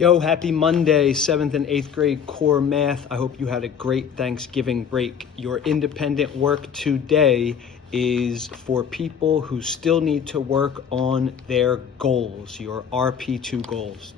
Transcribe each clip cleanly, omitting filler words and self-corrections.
Yo, happy Monday, 7th and 8th grade core math. I hope you had a great Thanksgiving break. Your independent work today is for people who still need to work on their goals, your RP2 goals.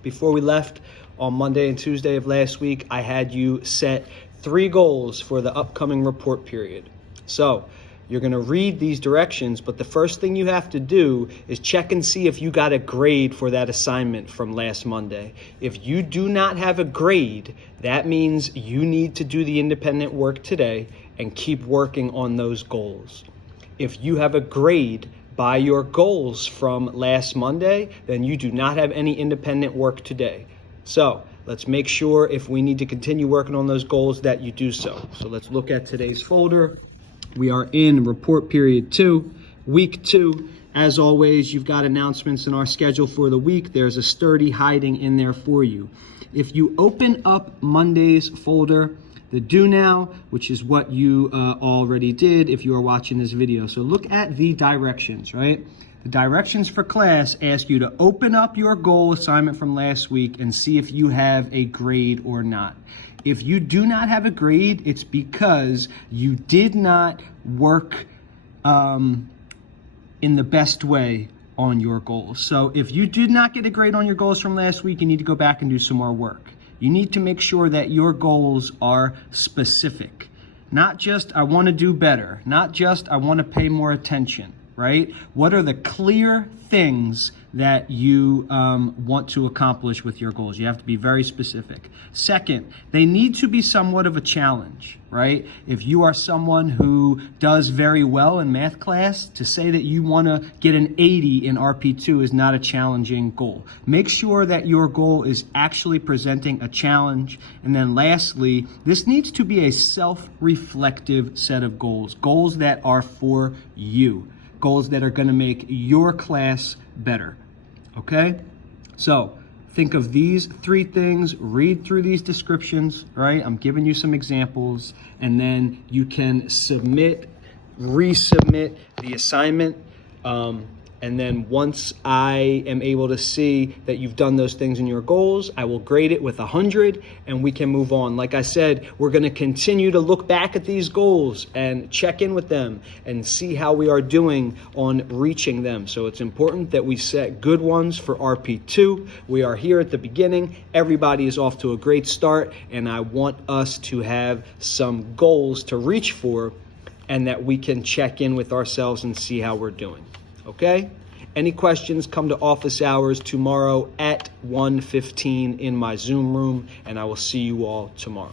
Before we left on Monday and Tuesday of last week, I had you set 3 goals for the upcoming report period. So you're going to read these directions, but the first thing you have to do is check and see if you got a grade for that assignment from last Monday. If you do not have a grade, that means you need to do the independent work today and keep working on those goals. If you have a grade by your goals from last Monday, then you do not have any independent work today. So let's make sure if we need to continue working on those goals that you do so. So let's look at today's folder. We are in report period 2, week 2. As always, you've got announcements in our schedule for the week. There's a sturdy hiding in there for you. If you open up Monday's folder, the do now, which is what you already did if you are watching this video. So look at the directions, right? The directions for class ask you to open up your goal assignment from last week and see if you have a grade or not. If you do not have a grade, it's because you did not work in the best way on your goals. So if you did not get a grade on your goals from last week, you need to go back and do some more work. You need to make sure that your goals are specific. Not just, I want to do better. Not just, I want to pay more attention, right? What are the clear things that you want to accomplish with your goals? You have to be very specific. Second, they need to be somewhat of a challenge, right? If you are someone who does very well in math class, to say that you want to get an 80 in RP2 is not a challenging goal. Make sure that your goal is actually presenting a challenge. And then lastly, this needs to be a self-reflective set of goals, goals that are for you, goals that are going to make your class better. Okay? So think of these 3 things, read through these descriptions, right? I'm giving you some examples, and then you can resubmit the assignment. And then once I am able to see that you've done those things in your goals, I will grade it with 100 and we can move on. Like I said, we're going to continue to look back at these goals and check in with them and see how we are doing on reaching them. So it's important that we set good ones for RP2. We are here at the beginning. Everybody is off to a great start, and I want us to have some goals to reach for and that we can check in with ourselves and see how we're doing. Okay? Any questions, come to office hours tomorrow at 1:15 in my Zoom room, and I will see you all tomorrow.